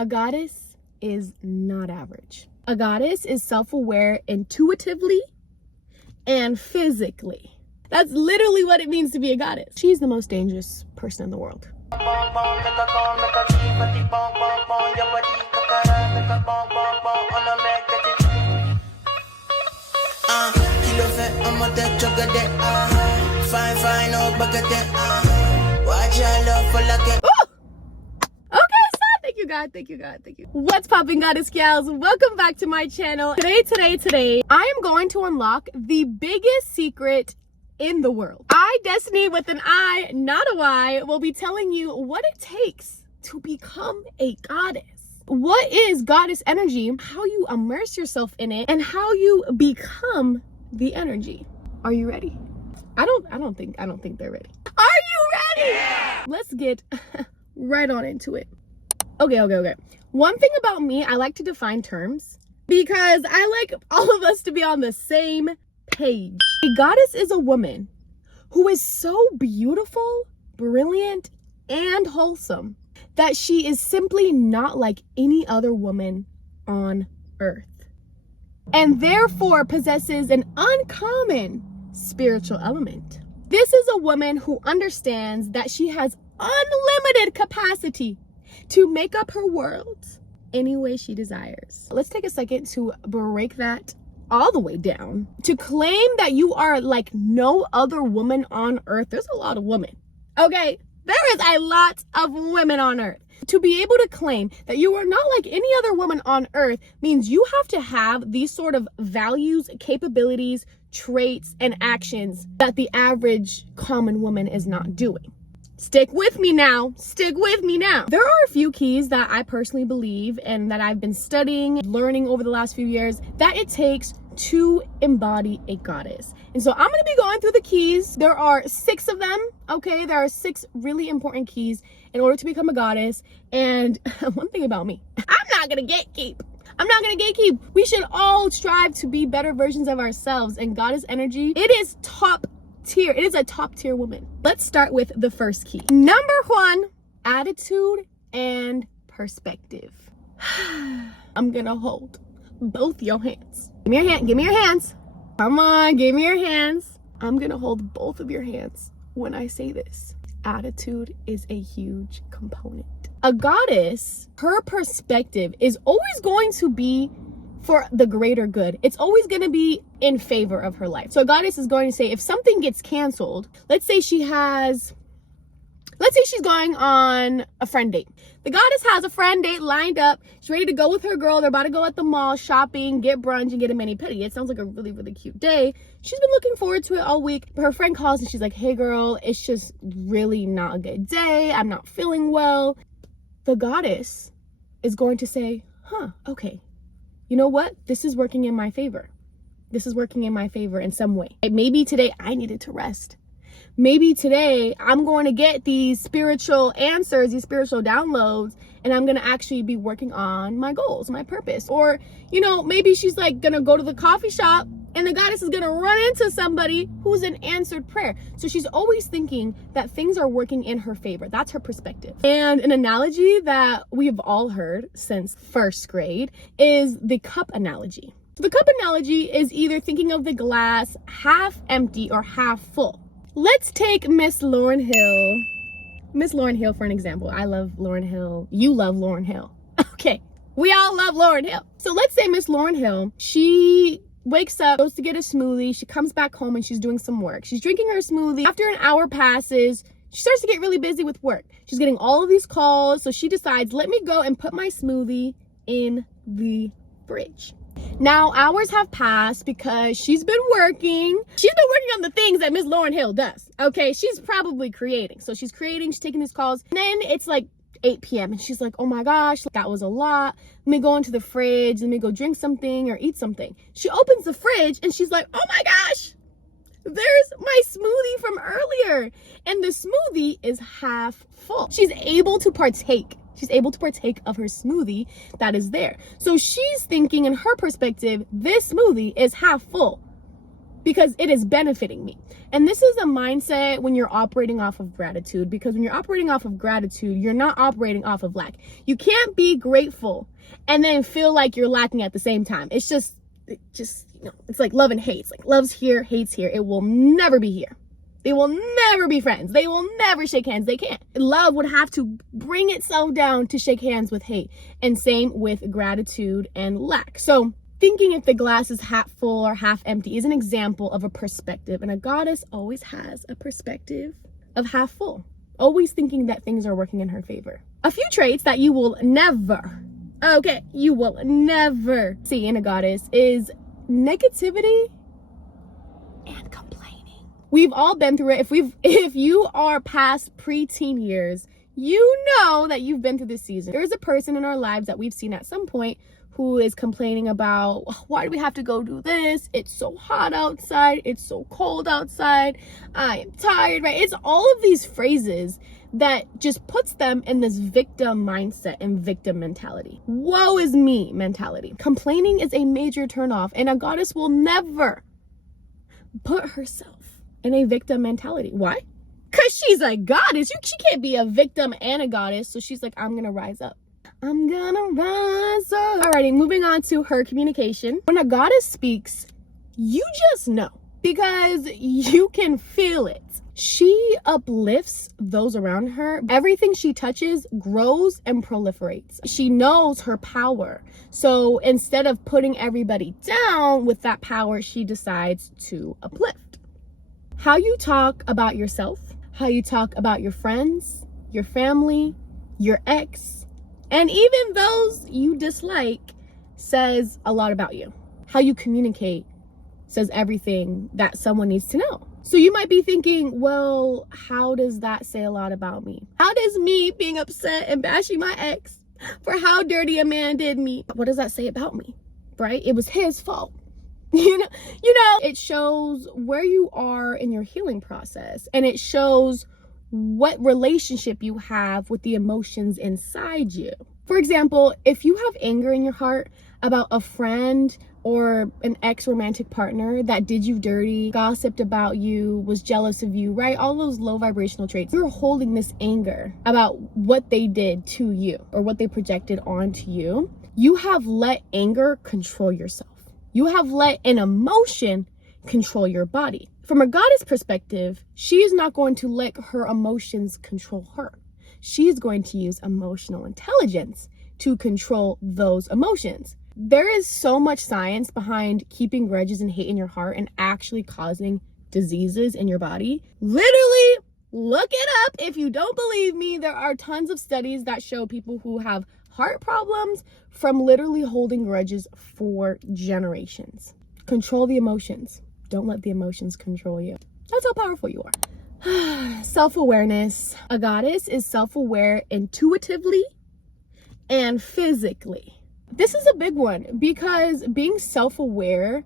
A goddess is not average. A goddess is self-aware intuitively and physically. That's literally what it means to be a goddess. She's the most dangerous person in the world. Thank you, God. What's poppin', Goddess Gyals? Welcome back to my channel. Today, I am going to unlock the biggest secret in the world. I, Destiny with an I, not a Y, will be telling you what it takes to become a goddess. What is goddess energy, how you immerse yourself in it, and how you become the energy. Are you ready? I don't think they're ready. Are you ready? Yeah! Let's get right on into it. Okay. One thing about me, I like to define terms because I like all of us to be on the same page. A goddess is a woman who is so beautiful, brilliant, and wholesome that she is simply not like any other woman on earth, and therefore possesses an uncommon spiritual element. This is a woman who understands that she has unlimited capacity to make up her world any way she desires. Let's take a second to break that all the way down. To claim that you are like no other woman on earth, there's a lot of women, okay? There is a lot of women on earth. To be able to claim that you are not like any other woman on earth means you have to have these sort of values, capabilities, traits, and actions that the average common woman is not doing. Stick with me now. There are a few keys that I personally believe and that I've been studying, learning over the last few years that it takes to embody a goddess. And so I'm going to be going through the keys. There are 6 of them, okay? There are 6 really important keys in order to become a goddess. And one thing about me, I'm not going to gatekeep. We should all strive to be better versions of ourselves. And goddess energy, it is top tier. It is a top tier woman. Let's start with the first key. Number 1, attitude and perspective. I'm gonna hold both your hands. Give me your hands. Come on, give me your hands. I'm gonna hold both of your hands when I say this. Attitude is a huge component. A goddess, her perspective is always going to be for the greater good. It's always going to be in favor of her life. So a goddess is going to say, if something gets canceled, let's say she's going on a friend date. The goddess has a friend date lined up. She's ready to go with her girl. They're about to go at the mall, shopping, get brunch, and get a mani-pedi. It sounds like a really, really cute day. She's been looking forward to it all week. But her friend calls and she's like, hey girl, it's just really not a good day. I'm not feeling well. The goddess is going to say, okay. You know what? This is working in my favor. In some way. Maybe today I needed to rest. Maybe today I'm going to get these spiritual answers, these spiritual downloads, and I'm going to actually be working on my goals, my purpose. Or, maybe she's like going to go to the coffee shop and the goddess is going to run into somebody who's an answered prayer. So she's always thinking that things are working in her favor. That's her perspective. And an analogy that we've all heard since first grade is the cup analogy. The cup analogy is either thinking of the glass half empty or half full. Let's take Miss Lauryn Hill for an example. I love Lauryn Hill. You love Lauryn Hill. Okay. We all love Lauryn Hill. So let's say Miss Lauryn Hill, she wakes up, goes to get a smoothie. She comes back home and she's doing some work. She's drinking her smoothie. After an hour passes, she starts to get really busy with work. She's getting all of these calls. So she decides, let me go and put my smoothie in the fridge. Now, hours have passed because she's been working. She's been working on the things that Miss Lauryn Hill does. Okay, she's probably creating. So she's creating, she's taking these calls. And then it's like 8 p.m. and she's like, oh my gosh, that was a lot. Let me go into the fridge. Let me go drink something or eat something. She opens the fridge and she's like, oh my gosh, there's my smoothie from earlier. And the smoothie is half full. She's able to partake of her smoothie that is there. So she's thinking in her perspective, this smoothie is half full. because it is benefiting me. And this is a mindset when you're operating off of gratitude, because when you're operating off of gratitude, you're not operating off of lack. You can't be grateful and then feel like you're lacking at the same time. It's just, it's like love and hate. It's like love's here, hate's here. It will never be here. They will never be friends. They will never shake hands. They can't. Love would have to bring itself down to shake hands with hate. And same with gratitude and lack. So thinking if the glass is half full or half empty is an example of a perspective. And a goddess always has a perspective of half full, always thinking that things are working in her favor. A few traits that you will never see in a goddess is negativity and complaining. We've all been through it. If you are past preteen years, you know that you've been through this season. There is a person in our lives that we've seen at some point who is complaining about, why do we have to go do this? It's so hot outside. It's so cold outside. I am tired, right? It's all of these phrases that just puts them in this victim mindset and victim mentality. Woe is me mentality. Complaining is a major turnoff, and a goddess will never put herself in a victim mentality. Why? Because she's a goddess. She can't be a victim and a goddess. So she's like, I'm gonna rise up. I'm gonna rise up. Alrighty, moving on to her communication. When a goddess speaks, you just know, because you can feel it. She uplifts those around her. Everything she touches grows and proliferates. She knows her power. So instead of putting everybody down with that power, she decides to uplift. How you talk about yourself, how you talk about your friends, your family, your ex, and even those you dislike says a lot about you. How you communicate says everything that someone needs to know. So you might be thinking, well, how does that say a lot about me? How does me being upset and bashing my ex for how dirty a man did me, what does that say about me, right? It was his fault. You know, it shows where you are in your healing process, and it shows what relationship you have with the emotions inside you. For example, if you have anger in your heart about a friend or an ex-romantic partner that did you dirty, gossiped about you, was jealous of you, right? All those low vibrational traits. You're holding this anger about what they did to you or what they projected onto you. You have let anger control yourself. You have let an emotion control your body. From a goddess perspective, she is not going to let her emotions control her. She is going to use emotional intelligence to control those emotions. There is so much science behind keeping grudges and hate in your heart and actually causing diseases in your body. Literally, look it up. If you don't believe me, there are tons of studies that show people who have heart problems from literally holding grudges for generations. Control the emotions. Don't let the emotions control you. That's how powerful you are. Self-awareness. A goddess is self-aware intuitively and physically. This is a big one, because being self-aware,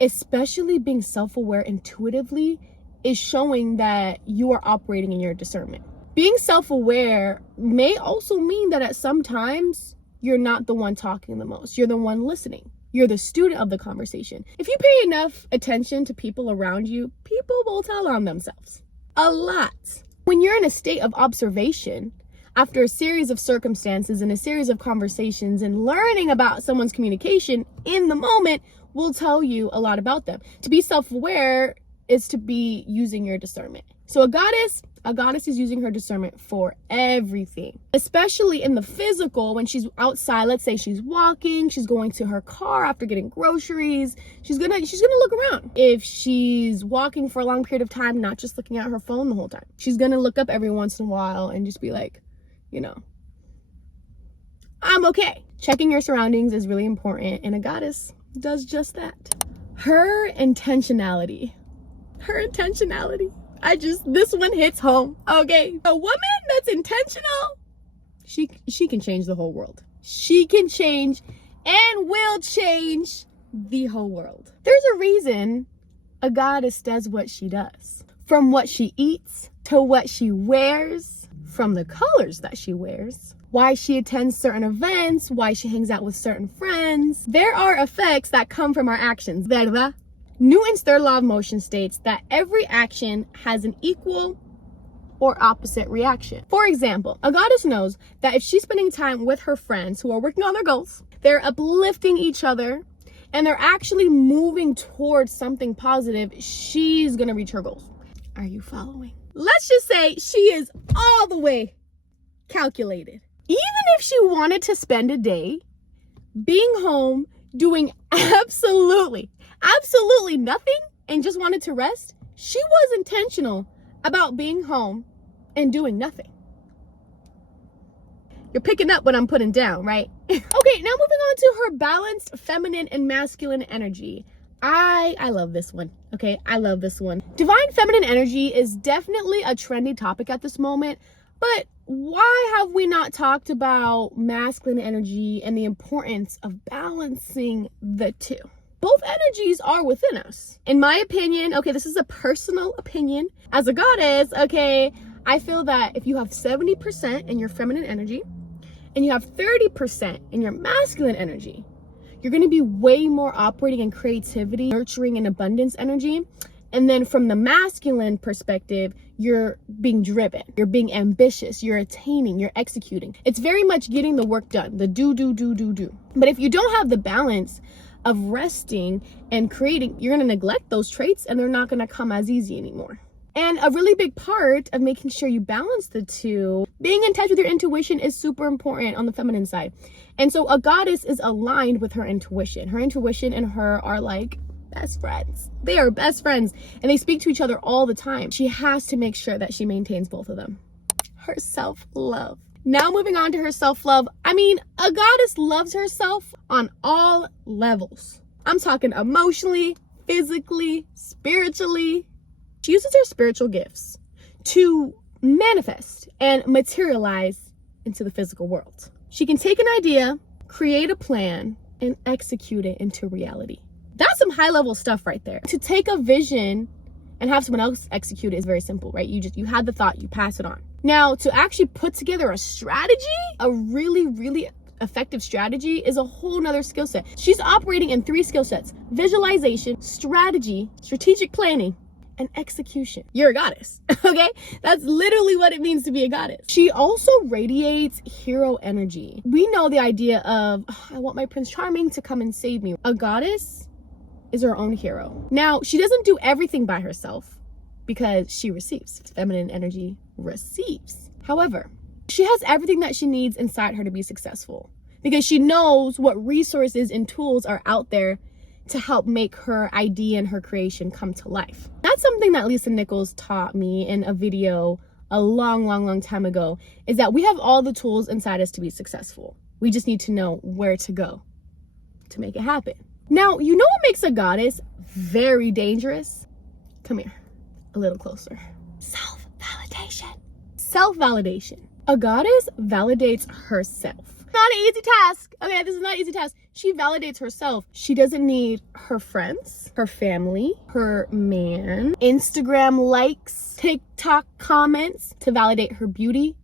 especially being self-aware intuitively, is showing that you are operating in your discernment. Being self-aware may also mean that at some times you're not the one talking the most. You're the one listening. You're the student of the conversation. If you pay enough attention to people around you, people will tell on themselves. A lot. When you're in a state of observation, after a series of circumstances and a series of conversations and learning about someone's communication in the moment will tell you a lot about them. To be self-aware is to be using your discernment. So a goddess is using her discernment for everything, especially in the physical. When she's outside, let's say she's walking, she's going to her car after getting groceries, she's gonna look around. If she's walking for a long period of time, not just looking at her phone the whole time, she's gonna look up every once in a while and just be like, I'm okay. Checking your surroundings is really important, and a goddess does just that. Her intentionality. This one hits home, okay? A woman that's intentional, she can change the whole world. She can change and will change the whole world. There's a reason a goddess does what she does. From what she eats to what she wears, from the colors that she wears, why she attends certain events, why she hangs out with certain friends. There are effects that come from our actions, ¿verdad? Newton's third law of motion states that every action has an equal or opposite reaction. For example, a goddess knows that if she's spending time with her friends who are working on their goals, they're uplifting each other, and they're actually moving towards something positive, she's gonna reach her goals. Are you following? Let's just say she is all the way calculated. Even if she wanted to spend a day being home, doing absolutely nothing, and just wanted to rest, she was intentional about being home and doing nothing. You're picking up what I'm putting down, right? Okay, now moving on to her balanced feminine and masculine energy. I love this one, okay? I love this one. Divine feminine energy is definitely a trendy topic at this moment, but why have we not talked about masculine energy and the importance of balancing the two? Both energies are within us. In my opinion, okay, this is a personal opinion. As a goddess, okay, I feel that if you have 70% in your feminine energy and you have 30% in your masculine energy, you're gonna be way more operating in creativity, nurturing, and abundance energy. And then from the masculine perspective, you're being driven, you're being ambitious, you're attaining, you're executing. It's very much getting the work done, the do. But if you don't have the balance of resting and creating, you're gonna neglect those traits and they're not gonna come as easy anymore. And a really big part of making sure you balance the two, being in touch with your intuition, is super important on the feminine side. And so a goddess is aligned with her intuition. Her intuition and her are like best friends. They are best friends and they speak to each other all the time. She has to make sure that she maintains both of them. Her self-love. Now moving on to her self-love. I mean, a goddess loves herself on all levels. I'm talking emotionally, physically, spiritually. She uses her spiritual gifts to manifest and materialize into the physical world. She can take an idea, create a plan, and execute it into reality. That's some high-level stuff right there. To take a vision and have someone else execute it is very simple, right? You had the thought, you pass it on. Now, to actually put together a strategy, a really effective strategy, is a whole nother skill set. She's operating in 3 skill sets: visualization, strategy, strategic planning, and execution. You're a goddess, okay? That's literally what it means to be a goddess. She also radiates hero energy. We know the idea of, oh, I want my Prince Charming to come and save me. A goddess is her own hero. Now, she doesn't do everything by herself because she receives. Feminine energy receives. However, she has everything that she needs inside her to be successful because she knows what resources and tools are out there to help make her idea and her creation come to life. That's something that Lisa Nichols taught me in a video a long time ago, is that we have all the tools inside us to be successful. We just need to know where to go to make it happen. Now, you know what makes a goddess very dangerous? Come here, a little closer. Self-validation. Self-validation. A goddess validates herself. Not an easy task. Okay, this is not an easy task. She validates herself. She doesn't need her friends, her family, her man, Instagram likes, TikTok comments to validate her beauty,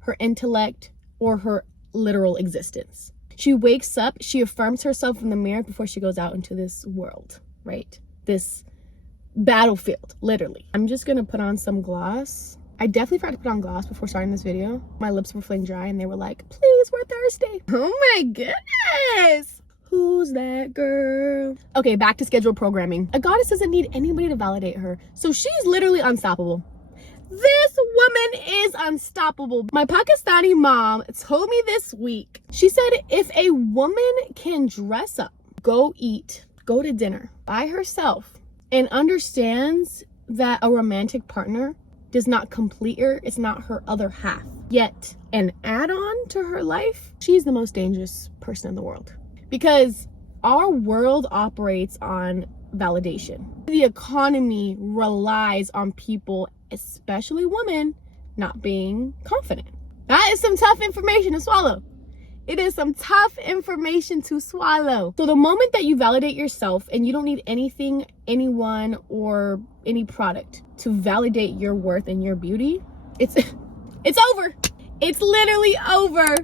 her intellect, or her literal existence. She wakes up, she affirms herself in the mirror before she goes out into this world, right? This battlefield, literally. I'm just gonna put on some gloss. I definitely forgot to put on gloss before starting this video. My lips were feeling dry and they were like, please, we're thirsty. Oh my goodness. Who's that girl? Okay, back to scheduled programming. A goddess doesn't need anybody to validate her, so she's literally unstoppable. This woman is unstoppable. My Pakistani mom told me this week, she said if a woman can dress up, go eat, go to dinner by herself, and understands that a romantic partner does not complete her, it's not her other half, yet an add-on to her life, she's the most dangerous person in the world. Because our world operates on validation. The economy relies on people, especially women, not being confident. That is some tough information to swallow. It is some tough information to swallow. So the moment that you validate yourself and you don't need anything, anyone, or any product to validate your worth and your beauty, it's over. It's literally over.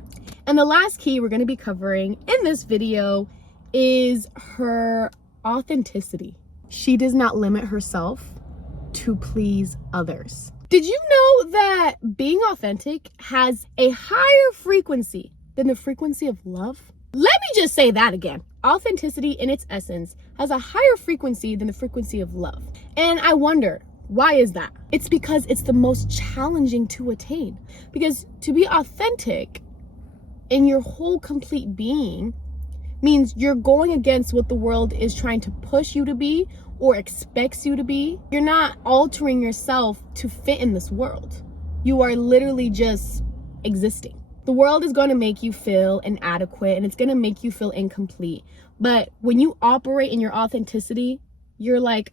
And the last key we're going to be covering in this video is her authenticity. she does not limit herself to please others. Did you know that being authentic has a higher frequency than the frequency of love? Let me just say that again. Authenticity in its essence has a higher frequency than the frequency of love. And I wonder, why is that? It's because it's the most challenging to attain. Because to be authentic in your whole complete being means you're going against what the world is trying to push you to be or expects you to be. You're not altering yourself to fit in this world. You are literally just existing. The world is going to make you feel inadequate and it's going to make you feel incomplete. But when you operate in your authenticity, you're like,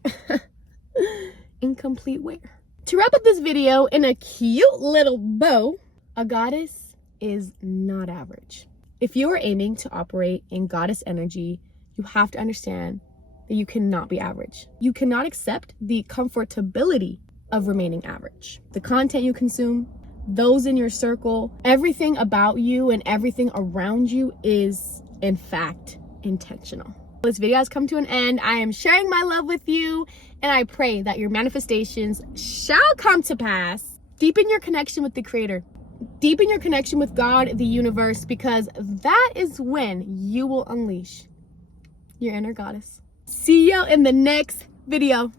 incomplete where? To wrap up this video in a cute little bow, a goddess is not average. If you are aiming to operate in goddess energy, you have to understand that you cannot be average. You cannot accept the comfortability of remaining average. The content you consume, those in your circle, everything about you and everything around you is, in fact, intentional. This video has come to an end. I am sharing my love with you, and I pray that your manifestations shall come to pass. Deepen your connection with the Creator. Deepen your connection with God, the universe, because that is when you will unleash your inner goddess. See you in the next video.